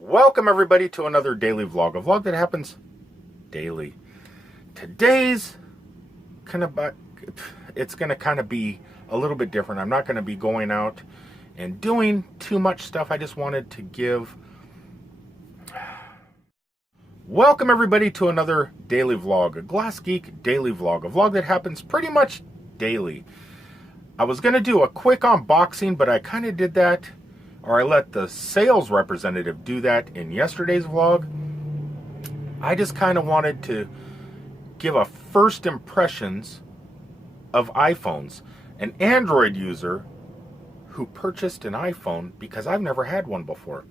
Welcome everybody to another daily vlog, a vlog that happens daily. Today's it's gonna kind of be a little bit different. I'm not gonna be going out and doing too much stuff. I just wanted to give. Welcome everybody to another daily vlog, a Glass Geek daily vlog, a vlog that happens pretty much daily. I was gonna do a quick unboxing, but I kind of did that, or I let the sales representative do that in yesterday's vlog. I just kind of wanted to give a first impressions of iPhones. An Android user who purchased an iPhone because I've never had one before.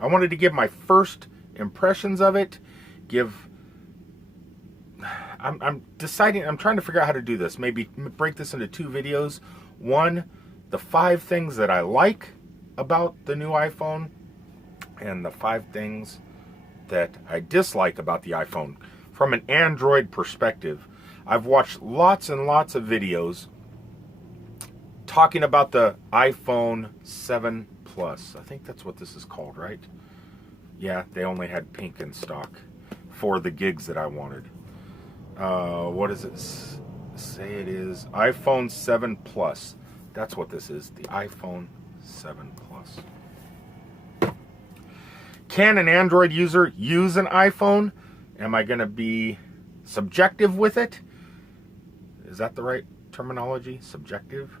I wanted to give my first impressions of it. I'm deciding, I'm trying to figure out how to do this. Maybe break this into two videos. One, the 5 things that I like about the new iPhone, and the 5 things that I dislike about the iPhone from an Android perspective. I've watched lots and lots of videos talking about the iPhone 7 Plus. I think that's what this is called, right? Yeah, they only had pink in stock for the gigs that I wanted. What does it say it is? iPhone 7 Plus. That's what this is, the iPhone 7 Plus. Can an Android user use an iPhone? Am I going to be subjective with it? Is that the right terminology? Subjective?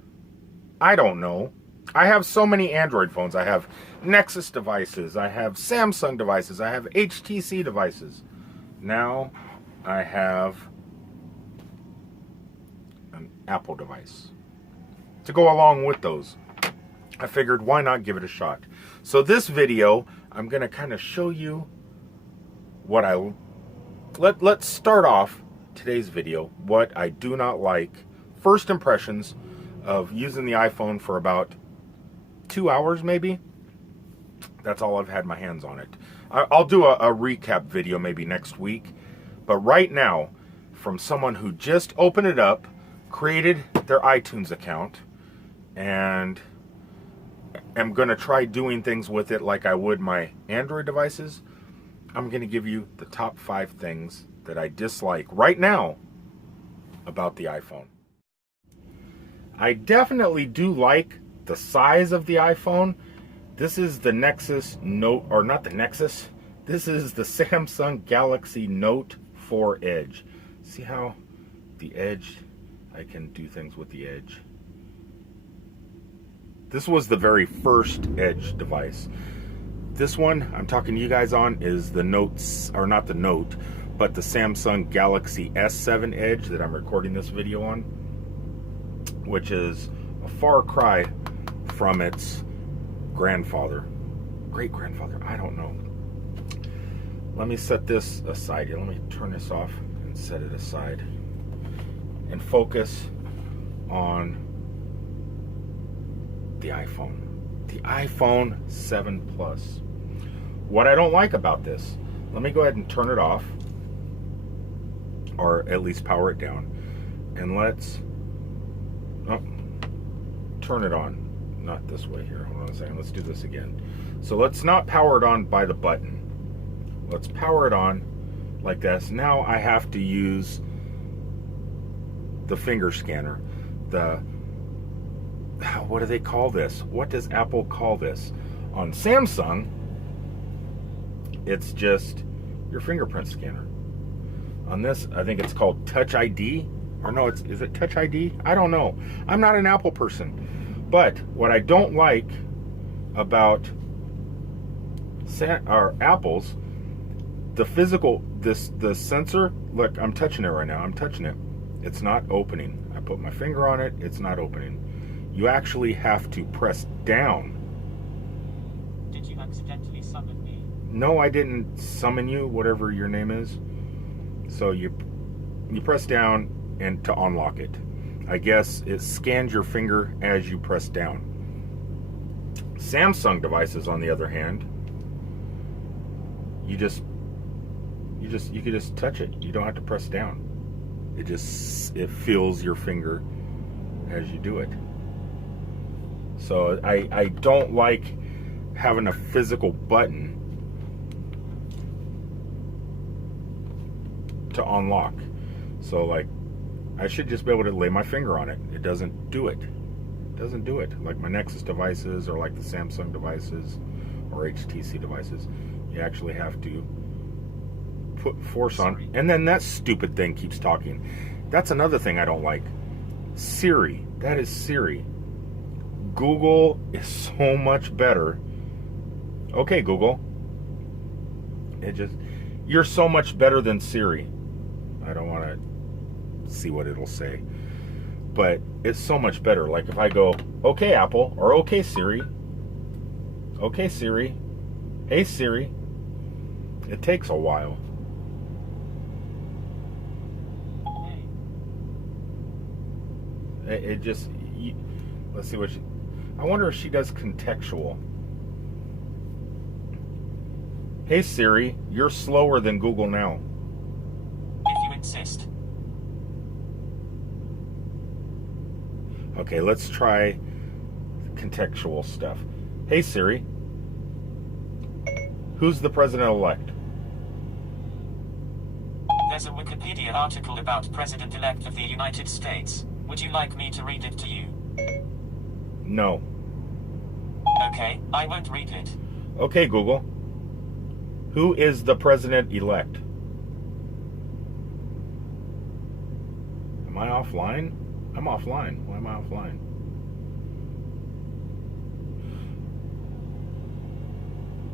I don't know. I have so many Android phones. I have Nexus devices. I have Samsung devices. I have HTC devices. Now I have an Apple device to go along with those. I figured, why not give it a shot? So this video, I'm going to kind of show you what let's start off today's video, what I do not like. First impressions of using the iPhone for about 2 hours maybe. That's all I've had my hands on it. I'll do a recap video maybe next week. But right now, from someone who just opened it up, created their iTunes account, and am going to try doing things with it like I would my Android devices, I'm going to give you the top 5 things that I dislike right now about the iPhone. I definitely do like the size of the iPhone. This is the Nexus Note, or not the Nexus. This is the Samsung Galaxy Note 4 Edge. See how the Edge, I can do things with the Edge. This was the very first Edge device. This one I'm talking to you guys on is the Notes, or not the Note, but the Samsung Galaxy S7 Edge that I'm recording this video on, which is a far cry from its grandfather, great-grandfather, I don't know. Let me set this aside here. Let me turn this off and set it aside and focus on the iPhone 7 Plus. What I don't like about this, let me go ahead and turn it off, or at least power it down, and let's turn it on. Not this way here. Hold on a second. Let's do this again. So let's not power it on by the button. Let's power it on like this. Now I have to use the finger scanner. What do they call this? What does Apple call this? On Samsung, it's just your fingerprint scanner. On this, I think it's called Touch ID. Or no, is it Touch ID? I don't know. I'm not an Apple person. But what I don't like about Apple's, the sensor, look, I'm touching it right now. I'm touching it. It's not opening. I put my finger on it. It's not opening. You actually have to press down. Did you accidentally summon me? No, I didn't summon you, whatever your name is. So you press down and to unlock it. I guess it scans your finger as you press down. Samsung devices, on the other hand, you can just touch it. You don't have to press down. It feels your finger as you do it. So I don't like having a physical button to unlock. So like, I should just be able to lay my finger on it. It doesn't do it. It doesn't do it. Like my Nexus devices or like the Samsung devices or HTC devices. You actually have to put force on. And then that stupid thing keeps talking. That's another thing I don't like. Siri. That is Siri. Google is so much better. Okay, Google. You're so much better than Siri. I don't want to see what it'll say. But it's so much better. Like if I go, okay, Apple, or okay, Siri. Okay, Siri. Hey, Siri. It takes a while. It just, let's see what I wonder if she does contextual. Hey Siri, you're slower than Google now. If you insist. Okay, let's try contextual stuff. Hey Siri, who's the president-elect? There's a Wikipedia article about President-elect of the United States. Would you like me to read it to you? No. Okay, I won't read it. Okay, Google. Who is the president-elect? Am I offline? I'm offline. Why am I offline?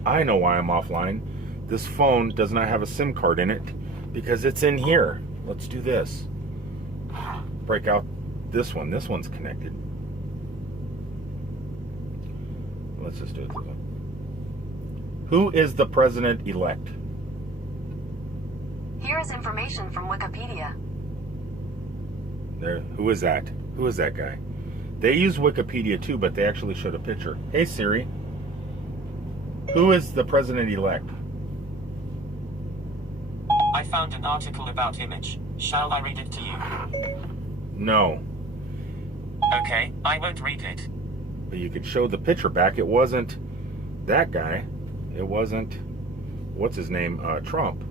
I know why I'm offline. This phone does not have a SIM card in it because it's in here. Let's do this. Break out this one. This one's connected. Let's just do it this way. Who is the president-elect? Here is information from Wikipedia. There. Who is that? Who is that guy? They use Wikipedia too, but they actually showed a picture. Hey Siri. Who is the president-elect? I found an article about image. Shall I read it to you? No. Okay, I won't read it. But you could show the picture back. It wasn't that guy. It wasn't, what's his name? Trump.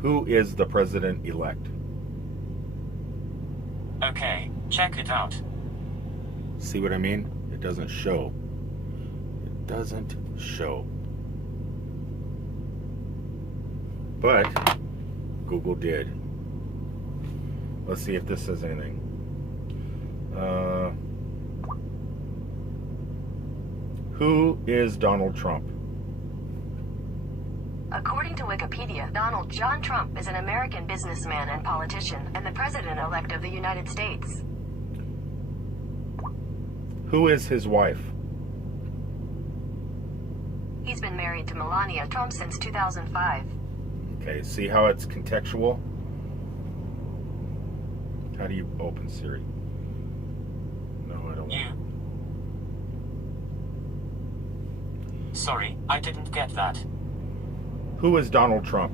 Who is the president-elect? Okay, check it out. See what I mean? It doesn't show. It doesn't show. But Google did. Let's see if this says anything. Who is Donald Trump? According to Wikipedia, Donald John Trump is an American businessman and politician, and the president-elect of the United States. Who is his wife? He's been married to Melania Trump since 2005. Okay, see how it's contextual? How do you open Siri? No, I don't. You. Sorry, I didn't get that. Who is Donald Trump?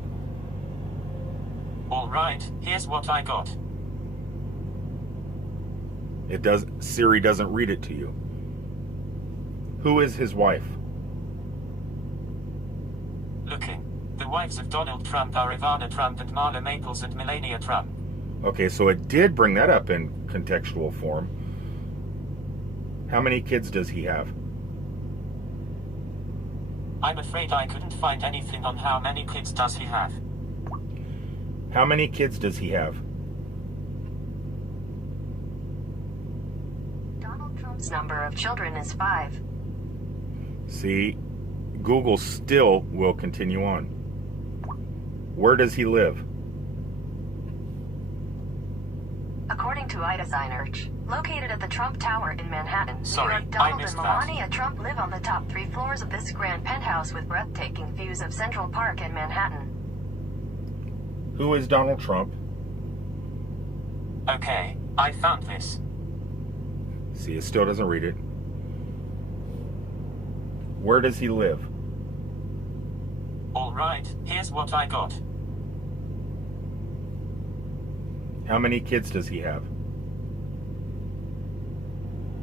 Alright, here's what I got. Siri doesn't read it to you. Who is his wife? Looking. The wives of Donald Trump are Ivana Trump and Marla Maples and Melania Trump. Okay, so it did bring that up in contextual form. How many kids does he have? I'm afraid I couldn't find anything on how many kids does he have. How many kids does he have? Donald Trump's number of children is 5. See, Google still will continue on. Where does he live? According to iDesignerch, located at the Trump Tower in Manhattan, Sorry, New York, I Donald missed and that. Melania Trump live on the top 3 floors of this grand penthouse with breathtaking views of Central Park in Manhattan. Who is Donald Trump? Okay, I found this. See, it still doesn't read it. Where does he live? Alright, here's what I got. How many kids does he have?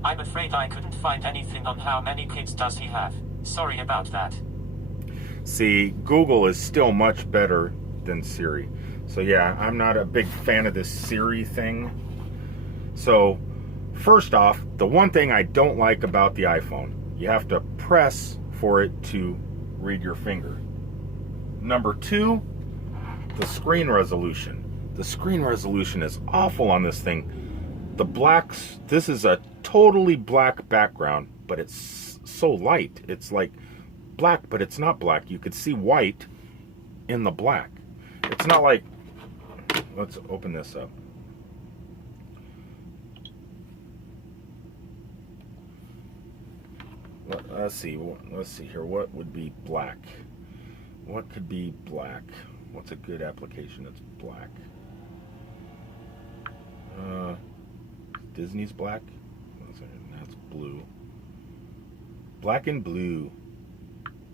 I'm afraid I couldn't find anything on how many kids does he have. Sorry about that. See, Google is still much better than Siri. So yeah, I'm not a big fan of this Siri thing. So first off, the one thing I don't like about the iPhone, you have to press for it to read your finger. Number two, the screen resolution. The screen resolution is awful on this thing. The blacks, this is a totally black background, but it's so light. It's like black, but it's not black. You could see white in the black. It's not like, let's open this up. Let's see here. What would be black? What could be black? What's a good application that's black? Disney's black. That's blue. Black and blue.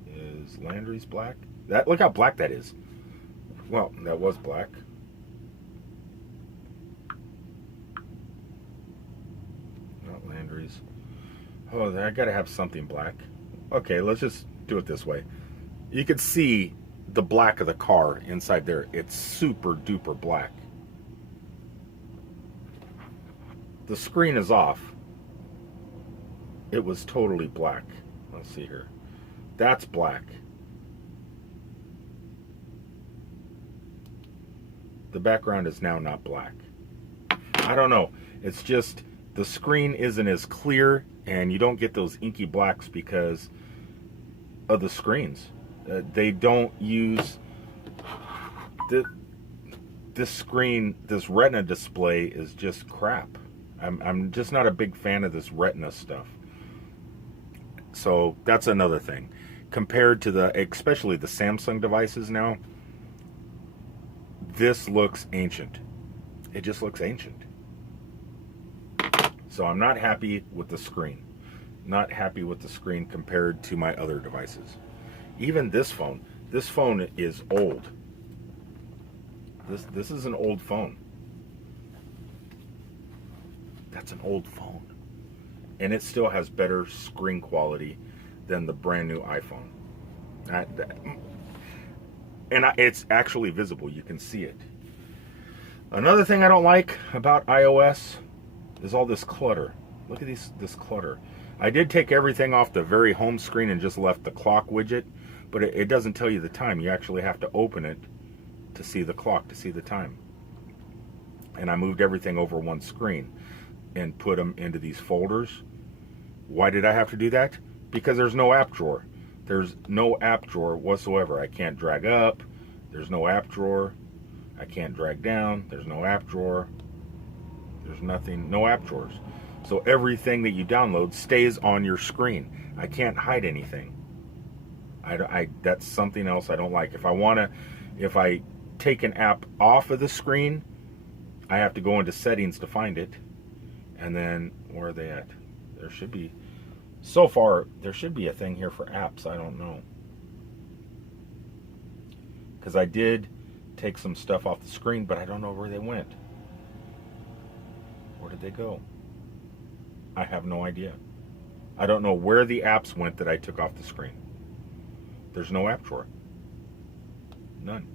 Is Landry's black? That, look how black that is. Well, that was black. Not Landry's. Oh, I gotta have something black. Okay, let's just do it this way. You can see the black of the car inside there. It's super duper black. The screen is off. It was totally black. Let's see here. That's black. The background is now not black. I don't know. It's just the screen isn't as clear, and you don't get those inky blacks because of the screens. They don't use this screen. This Retina display is just crap. I'm just not a big fan of this Retina stuff. So that's another thing. Compared to especially the Samsung devices now, this looks ancient. It just looks ancient. So I'm not happy with the screen. Not happy with the screen compared to my other devices. Even this phone is old. This is an old phone. That's an old phone. And it still has better screen quality than the brand new iPhone. It's actually visible. You can see it. Another thing I don't like about iOS is all this clutter. Look at this clutter. I did take everything off the very home screen and just left the clock widget, but it doesn't tell you the time. You actually have to open it to see the clock, to see the time. And I moved everything over one screen and put them into these folders. Why did I have to do that? Because there's no app drawer. There's no app drawer whatsoever. I can't drag up. There's no app drawer. I can't drag down. There's no app drawer. There's nothing, no app drawers. So everything that you download stays on your screen. I can't hide anything. That's something else I don't like. If I take an app off of the screen, I have to go into settings to find it. And then, where are they at? There should be, so far, there should be a thing here for apps. I don't know. Because I did take some stuff off the screen, but I don't know where they went. Where did they go? I have no idea. I don't know where the apps went that I took off the screen. There's no app drawer. None.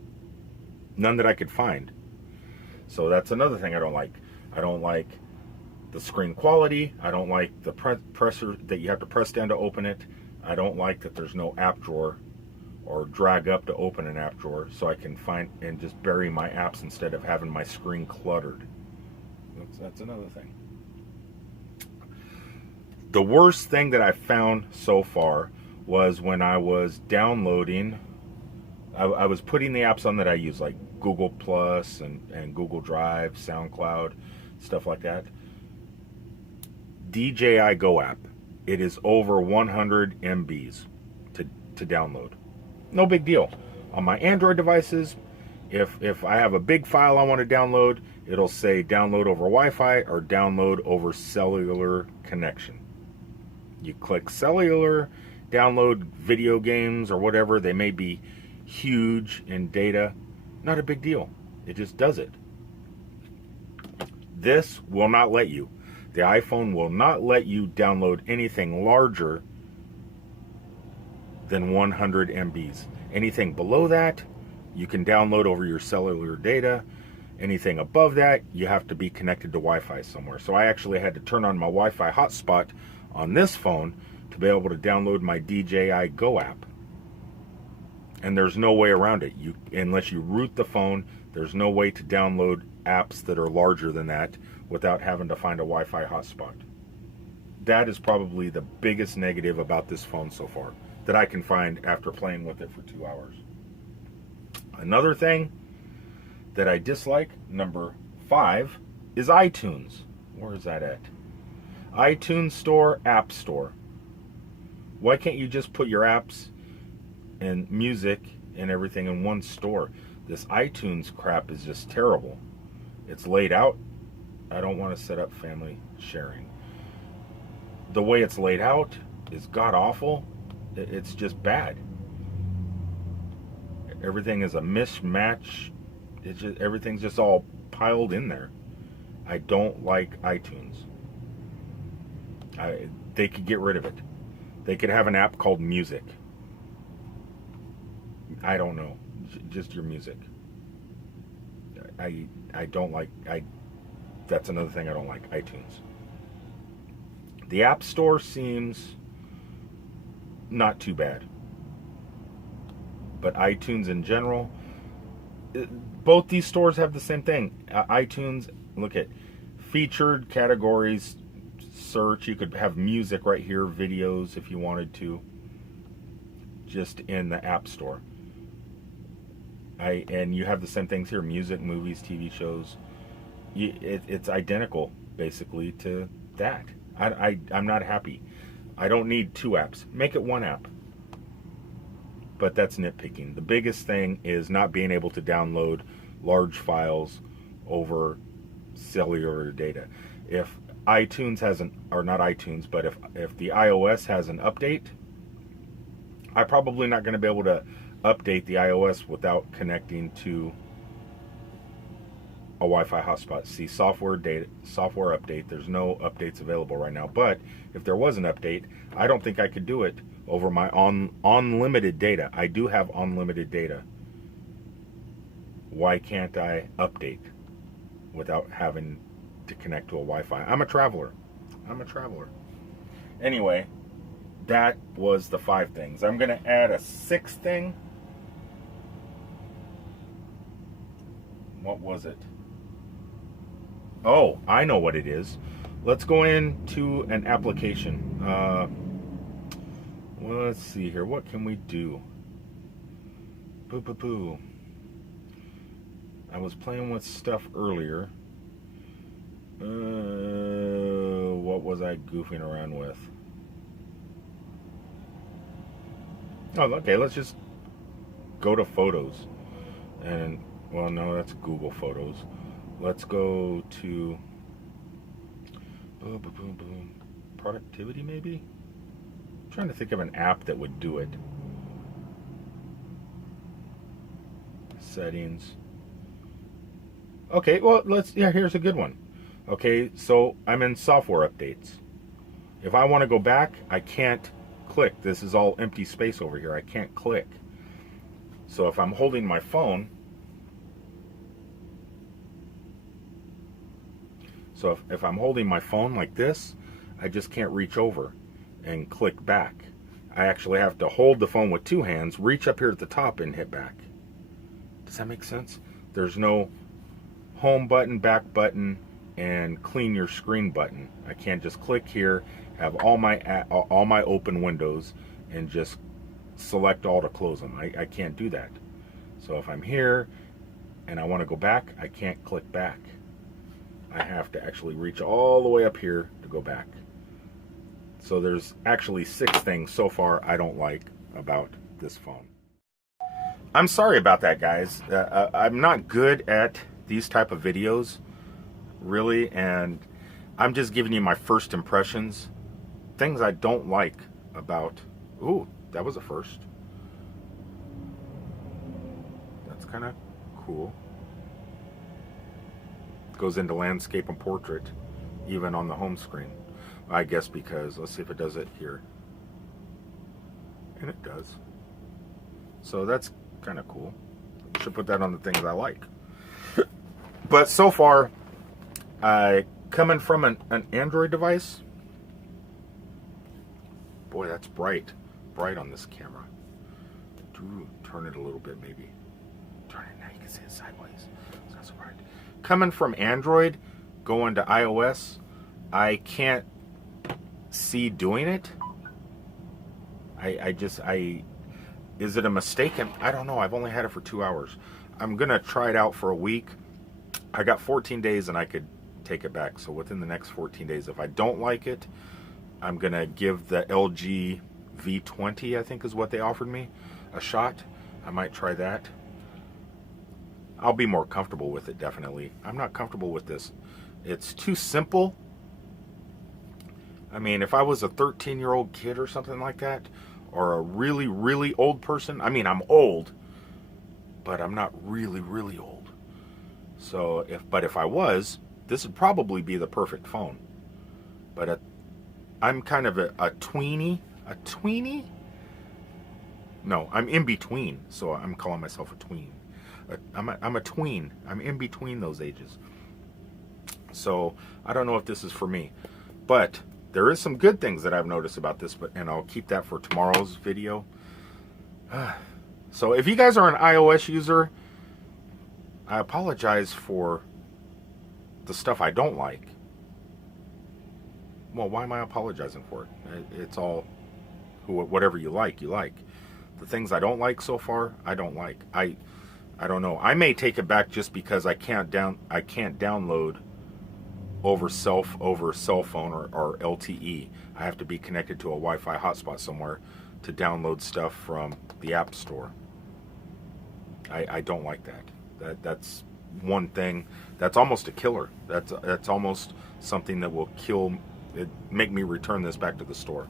None that I could find. So that's another thing I don't like. I don't like the screen quality. I don't like the presser that you have to press down to open it. I don't like that there's no app drawer or drag up to open an app drawer so I can find and just bury my apps instead of having my screen cluttered. That's another thing. The worst thing that I found so far was when I was downloading, I was putting the apps on that I use, like Google Plus and Google Drive, SoundCloud, stuff like that. DJI Go app. It is over 100 MBs to download. No big deal. On my Android devices, if I have a big file I want to download, it'll say download over Wi-Fi or download over cellular connection. You click cellular, download video games or whatever. They may be huge in data. Not a big deal. It just does it. This will not let you. The iPhone will not let you download anything larger than 100 MBs. Anything below that, you can download over your cellular data. Anything above that, you have to be connected to Wi-Fi somewhere. So I actually had to turn on my Wi-Fi hotspot on this phone to be able to download my DJI Go app. And there's no way around it. Unless you root the phone, there's no way to download apps that are larger than that without having to find a Wi-Fi hotspot. That is probably the biggest negative about this phone so far that I can find after playing with it for 2 hours. Another thing that I dislike, number 5, is iTunes. Where is that at? iTunes Store, App Store. Why can't you just put your apps and music and everything in one store? This iTunes crap is just terrible. It's laid out. I don't want to set up family sharing. The way it's laid out is god awful. It's just bad. Everything is a mismatch. Everything's just all piled in there. I don't like iTunes. They could get rid of it. They could have an app called Music. I don't know. Just your music. I don't like. That's another thing I don't like. iTunes. The App Store seems not too bad, but iTunes in general. Both these stores have the same thing. iTunes, look at featured categories, search. You could have music right here, videos if you wanted to, just in the App Store. And you have the same things here: music, movies, TV shows. It's identical basically to that. I'm not happy. I don't need 2 apps. Make it 1 app. But that's nitpicking. The biggest thing is not being able to download large files over cellular data. If iTunes or not iTunes, but if the iOS has an update, I'm probably not going to be able to update the iOS without connecting to a Wi-Fi hotspot. See, software update, there's no updates available right now. But if there was an update, I don't think I could do it over my unlimited data. I do have unlimited data. Why can't I update without having to connect to a Wi-Fi? I'm a traveler. Anyway, that was the 5 things. I'm going to add a 6th thing. What was it? Oh, I know what it is. Let's go into an application. Well, let's see here. What can we do? I was playing with stuff earlier. What was I goofing around with? Oh, okay. Let's just go to Photos. And, well, no, that's Google Photos. Let's go to productivity, maybe? I'm trying to think of an app that would do it. Settings. Okay, well, here's a good one. Okay, so I'm in software updates. If I want to go back, I can't click. This is all empty space over here. I can't click. So if I'm holding my phone, if I'm holding my phone like this, I just can't reach over and click back. I actually have to hold the phone with 2 hands, reach up here at the top, and hit back. Does that make sense? There's no home button, back button, and clean your screen button. I can't just click here, have all my open windows, and just select all to close them. I can't do that. So if I'm here and I want to go back, I can't click back. I have to actually reach all the way up here to go back. So there's actually 6 things so far I don't like about this phone. I'm sorry about that, guys. I'm not good at these type of videos, really, and I'm just giving you my first impressions. Things I don't like about... Ooh, that was a first. That's kind of cool. Goes into landscape and portrait, even on the home screen. I guess because, let's see if it does it here. And it does. So that's kind of cool. Should put that on the things I like. But so far, coming from an Android device, boy, that's bright on this camera. Turn it a little bit, maybe. Turn it now, you can see it sideways. It's not so bright. Coming from Android, going to iOS, I can't see doing it. Is it a mistake? I don't know. I've only had it for 2 hours. I'm gonna try it out for a week. I got 14 days and I could take it back. So within the next 14 days, if I don't like it, I'm gonna give the LG V20, I think is what they offered me, a shot. I might try that. I'll be more comfortable with it, definitely. I'm not comfortable with this. It's too simple. I mean, if I was a 13-year-old kid or something like that, or a really, really old person, I mean, I'm old, but I'm not really, really old. So, if I was, this would probably be the perfect phone. But I'm kind of a tweenie. A tweenie? No, I'm in between, so I'm calling myself a tween. I'm a tween. I'm in between those ages. So I don't know if this is for me, but there is some good things that I've noticed about this, and I'll keep that for tomorrow's video. So if you guys are an iOS user, I apologize for the stuff I don't like. Well, why am I apologizing for it? It's all whatever you like, you like. The things I don't like so far, I don't like. I don't know. I may take it back just because I can't download over cell phone or LTE. I have to be connected to a Wi-Fi hotspot somewhere to download stuff from the App Store. I don't like that. That's one thing. That's almost a killer. That's almost something that will make me return this back to the store.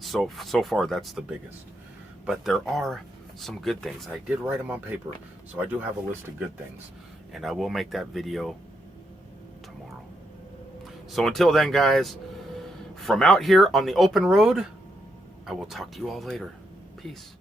So far, that's the biggest. But there are some good things. I did write them on paper, so I do have a list of good things, and I will make that video tomorrow. So until then, guys, from out here on the open road, I will talk to you all later. Peace.